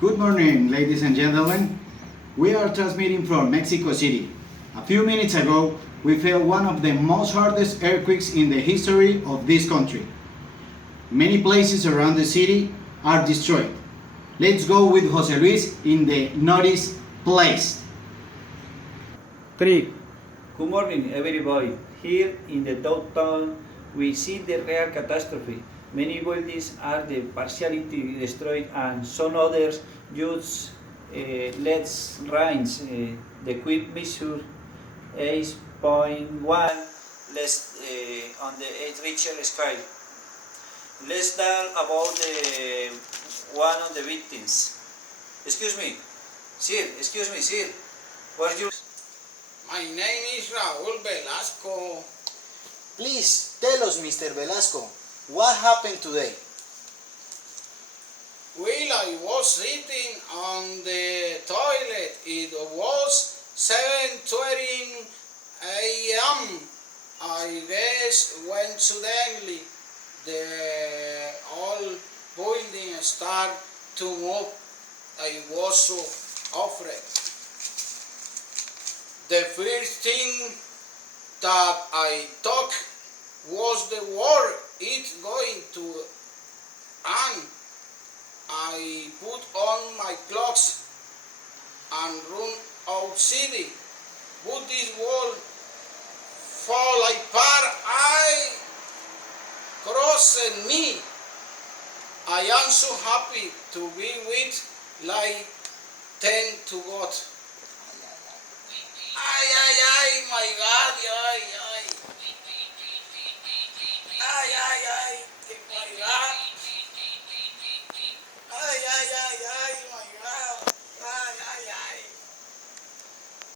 Good morning, ladies and gentlemen. We are transmitting from Mexico City. A few minutes ago, we felt one of the most hardest earthquakes in the history of this country. Many places around the city are destroyed. Let's go with Jose Luis in the notice place. 3. Good morning, everybody. Here in the downtown, we see the real catastrophe. Many buildings are partially destroyed, and some others just less rains. The quick measure 8.1 less on the Richter scale. Less than about one of the victims. Excuse me, sir. What's your? My name is Raúl Velasco. Please tell us, Mr. Velasco, what happened today? Well, I was sitting on the toilet. It was 7:20 a.m. I guess when suddenly the whole building started to move. I was so afraid. The first thing that I thought was the war it's going to end. I put on my clothes and run out city. But this wall fall apart. I crossed me. I am so happy to be with like 10 to God. Ay, my God, ay, my God.